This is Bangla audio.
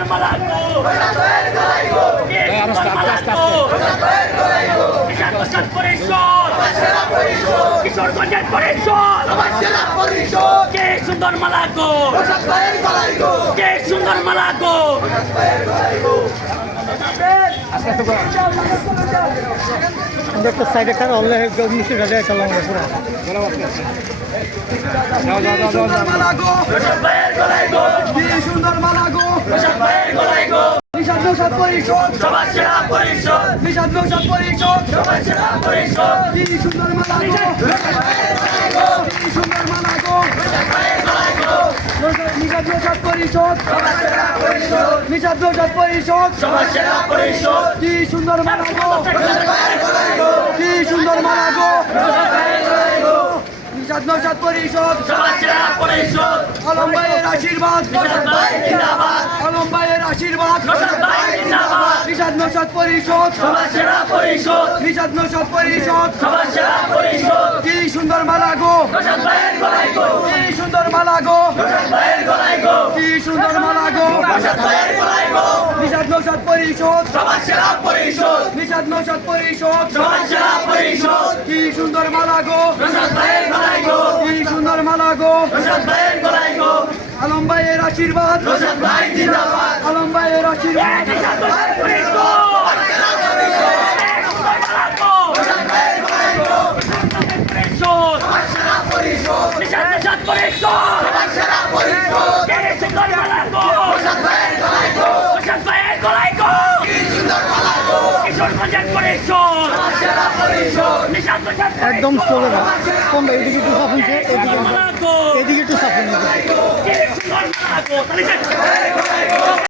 সুন্দর মালা গো কে সুন্দর মালা গো কিশোরগঞ্জের পরিষদ কিশোরগঞ্জের পরিষদ কে সুন্দর মালা গো কে সুন্দর মালা গো একটা সাইডে কার হলে মিষ্টি ঘাটে খেলাম পুরো সুন্দর মালা গো নিষাদ নৌসাদ পরিষদ সবার সেরা পরিষদ নিষাদ নৌসাদ পরিষদ সবার সেরা পরিষদ কি সুন্দর মালা গো কি সুন্দর মালা গো নিষাদ নৌসাদ পরিষদ নিষাদ নৌসাদ পরিষদ সবার সেরা পরিষদ কি সুন্দর মালা গো কি সুন্দর মালা গো নিষাদ নৌসাদ পরিষদ সবার সেরা পরিষদ আলম ভাইয়ের আশীর্বাদ জিন্দাবাদ আলম ভাইয়ের আশীর্বাদ জিন্দাবাদ নিষাদ নৌসাদ পরিষদ সবার সেরা পরিষদ নিষাদ নৌসাদ পরিষদ সবার সেরা পরিষদ কি সুন্দর মালা গো রশাদ ভাইয়ের গলায় গো কি সুন্দর মালা গো রশাদ ভাইয়ের গলায় গো কি সুন্দর মালা গো রশাদ ভাইয়ের গলায় গো নিষাদ নৌসাদ পরিষদ সবার সেরা পরিষদ নিষাদ নৌসাদ পরিষদ সবার সেরা পরিষদ কি সুন্দর মালা গো রশাদ ভাইয়ের গলায় গো কি সুন্দর মালা গো রশাদ ভাইয়ের গলায় গো আলম ভাইয়ের আশীর্বাদ রশাদ ভাই জিন্দাবাদ আলম ভাইয়ের আশীর্বাদ একদম চলে না কোনটা এদিকে একটু সাফ হয়েছে এদিকে একটু সাফ হয়েছে